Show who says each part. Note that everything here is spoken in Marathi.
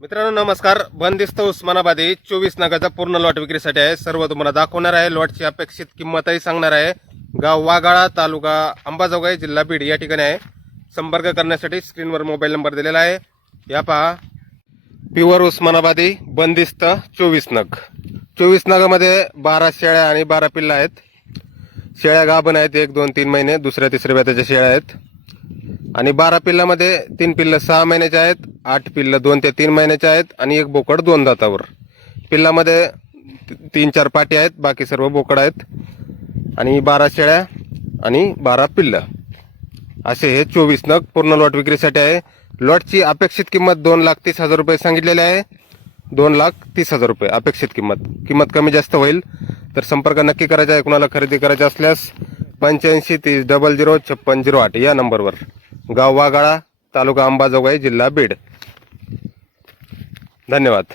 Speaker 1: मित्रांनो नमस्कार. बंदिस्त उस्मानाबादी चोवीस नगाचा पूर्ण लॉट विक्रीसाठी आहे. सर्व तुम्हाला दाखवणार आहे. लॉटची अपेक्षित किंमतही सांगणार आहे. गाव वागाळा तालुका अंबाजोगाई जिल्हा बीड या ठिकाणी आहे. संपर्क करण्यासाठी स्क्रीनवर मोबाईल नंबर दिलेला आहे. या पहा. प्युअर उस्मानाबादी बंदिस्त चोवीस नग. चोवीस नगामध्ये बारा शेळ्या आणि बारा पिल्ला आहेत. शेळ्या गाभण आहेत. एक दोन तीन महिने. दुसऱ्या तिसऱ्या व्याताच्या शेळ्या आहेत. आणि बारा पिल्लामध्ये तीन पिल्लं सहा महिन्याचे आहेत. आठ पिल्लं दोन ते तीन महिन्याचे आहेत आणि एक बोकड दोन दातावर. पिल्लामध्ये तीन चार पाटी आहेत बाकी सर्व बोकड आहेत. आणि बारा शेळ्या आणि बारा पिल्लं. असे हे चोवीस नग पूर्ण लॉट विक्रीसाठी आहे. लॉटची अपेक्षित किंमत दोन लाख तीस हजार रुपये सांगितलेली आहे. दोन लाख तीस हजार रुपये अपेक्षित किंमत. किंमत कमी जास्त होईल. तर संपर्क नक्की करायचा आहे. कुणाला खरेदी करायचा असल्यास पंच्याऐंशी तीस डबल झिरो छप्पन झिरो आठ या नंबरवर. गाव वागाळा तालुका अंबाजोगाई जिल्हा बीड. धन्यवाद.